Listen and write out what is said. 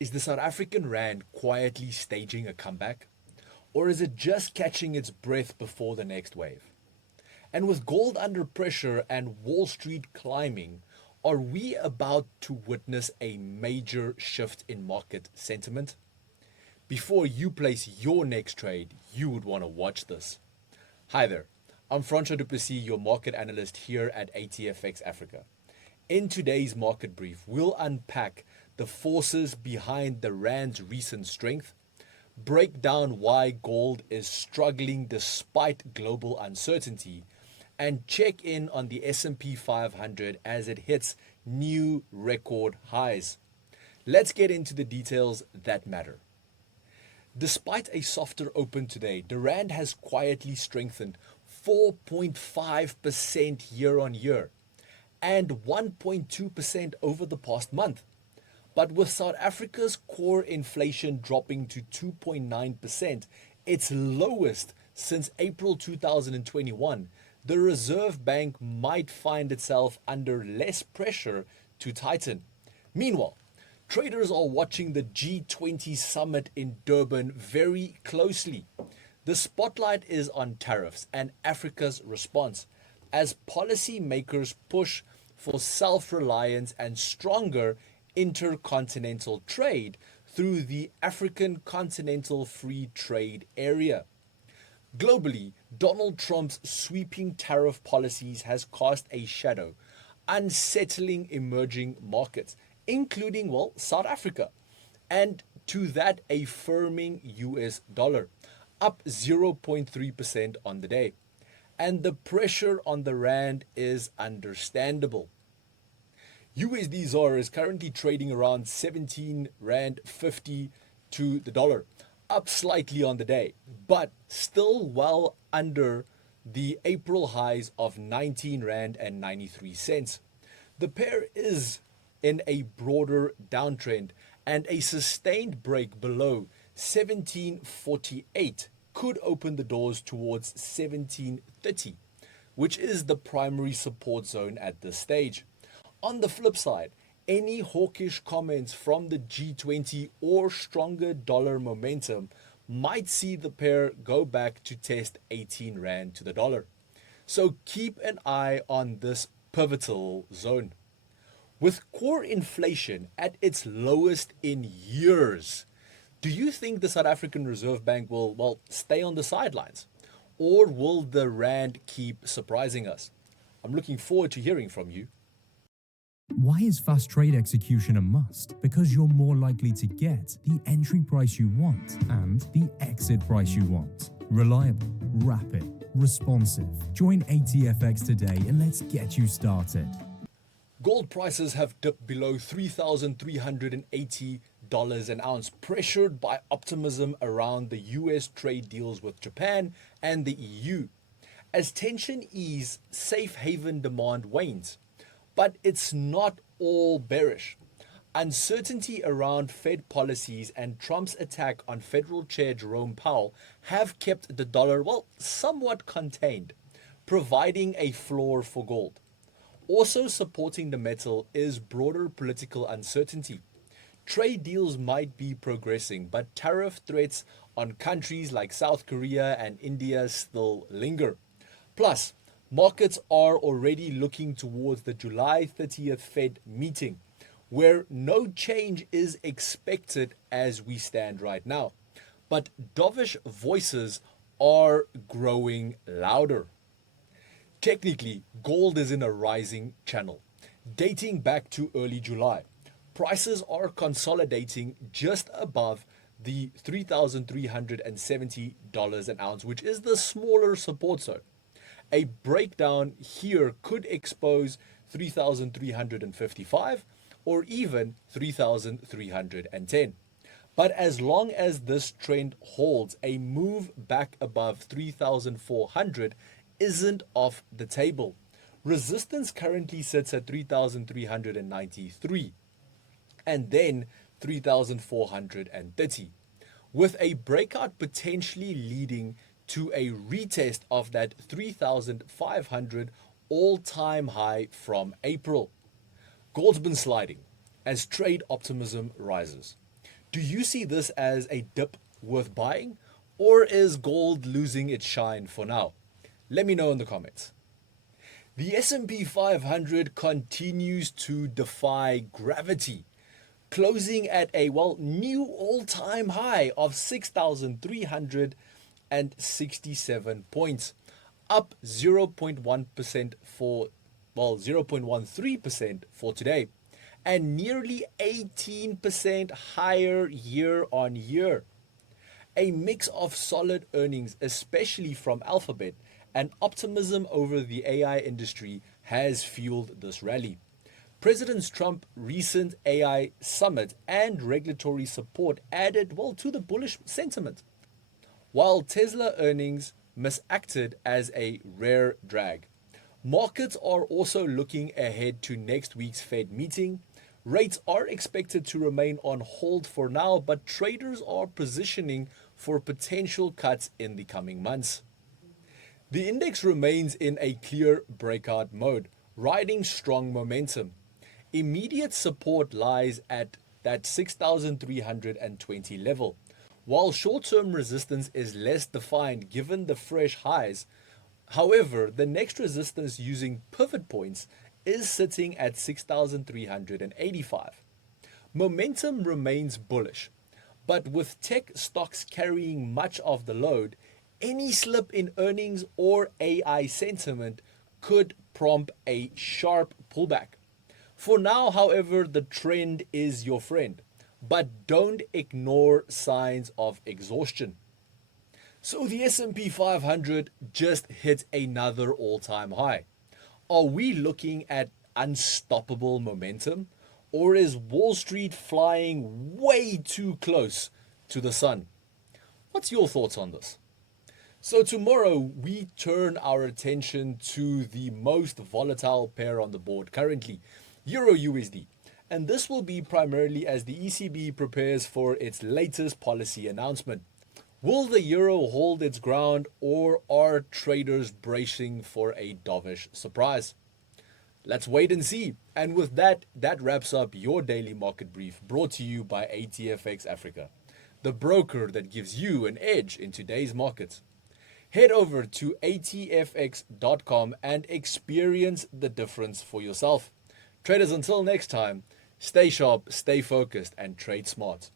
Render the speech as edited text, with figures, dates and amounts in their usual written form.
Is the South African Rand quietly staging a comeback? Or is it just catching its breath before the next wave? And with gold under pressure and Wall Street climbing, are we about to witness a major shift in market sentiment? Before you place your next trade, you would want to watch this. Hi there, I'm Francois your market analyst here at ATFX Africa. In today's market brief, we'll unpack the forces behind the Rand's recent strength, break down why gold is struggling despite global uncertainty, and check in on the S&P 500 as it hits new record highs. Let's get into the details that matter. Despite a softer open today, the Rand has quietly strengthened 4.5% year on year and 1.2% over the past month. But with South Africa's core inflation dropping to 2.9%, its lowest since April 2021, the Reserve Bank might find itself under less pressure to tighten. Meanwhile, traders are watching the G20 summit in Durban very closely. The spotlight is on tariffs and Africa's response as policymakers push for self-reliance and stronger intercontinental trade through the African Continental Free Trade Area. Globally, Donald Trump's sweeping tariff policies has cast a shadow, unsettling emerging markets, including, South Africa, and to that a firming US dollar, up 0.3% on the day. And the pressure on the Rand is understandable. USD ZAR is currently trading around 17 Rand 50 to the dollar, up slightly on the day, but still well under the April highs of 19 Rand and 93 cents. The pair is in a broader downtrend, and a sustained break below 1748 could open the doors towards 1730, which is the primary support zone at this stage. On the flip side, any hawkish comments from the G20 or stronger dollar momentum might see the pair go back to test 18 Rand to the dollar. So keep an eye on this pivotal zone. With core inflation at its lowest in years, do you think the South African Reserve Bank will, stay on the sidelines? Or will the Rand keep surprising us? I'm looking forward to hearing from you. Why is fast trade execution a must? Because you're more likely to get the entry price you want and the exit price you want. Reliable, rapid, responsive. Join ATFX today and let's get you started. Gold prices have dipped below $3,380 an ounce, pressured by optimism around the US trade deals with Japan and the EU. As tension eases, safe haven demand wanes. But it's not all bearish. Uncertainty around Fed policies and Trump's attack on Federal Chair Jerome Powell have kept the dollar, somewhat contained, providing a floor for gold. Also supporting the metal is broader political uncertainty. Trade deals might be progressing, but tariff threats on countries like South Korea and India still linger. Plus, markets are already looking towards the July 30th Fed meeting, where no change is expected as we stand right now. But dovish voices are growing louder. Technically, gold is in a rising channel, dating back to early July. Prices are consolidating just above the $3,370 an ounce, which is the smaller support zone. A breakdown here could expose 3,355 or even 3,310. But as long as this trend holds, a move back above 3,400 isn't off the table. Resistance currently sits at 3,393 and then 3,430, with a breakout potentially leading to a retest of that 3,500 all-time high from April. Gold's been sliding as trade optimism rises. Do you see this as a dip worth buying, or is gold losing its shine for now? Let me know in the comments. The S&P 500 continues to defy gravity, closing at a new all-time high of 6,367 points, up 0.1% for 0.13% for today, and nearly 18% higher year on year. A mix of solid earnings, especially from Alphabet, and optimism over the AI industry has fueled this rally. President Trump's recent AI summit and regulatory support added to the bullish sentiment, while Tesla earnings misacted as a rare drag. Markets are also looking ahead to next week's Fed meeting. Rates are expected to remain on hold for now, but traders are positioning for potential cuts in the coming months. The index remains in a clear breakout mode, riding strong momentum. Immediate support lies at that 6,320 level, while short-term resistance is less defined given the fresh highs. However, the next resistance using pivot points is sitting at 6,385. Momentum remains bullish, but with tech stocks carrying much of the load, any slip in earnings or AI sentiment could prompt a sharp pullback. For now, however, the trend is your friend, but don't ignore signs of exhaustion. So the S&P 500 just hit another all-time high. Are we looking at unstoppable momentum, or is Wall Street flying way too close to the sun? What's your thoughts on this? So tomorrow we turn our attention to the most volatile pair on the board currently, EURUSD. And this will be primarily as the ECB prepares for its latest policy announcement. Will the euro hold its ground, or are traders bracing for a dovish surprise? Let's wait and see. And with that, that wraps up your daily market brief brought to you by ATFX Africa, the broker that gives you an edge in today's markets. Head over to atfx.com and experience the difference for yourself. Traders, until next time, stay sharp, stay focused, and trade smart.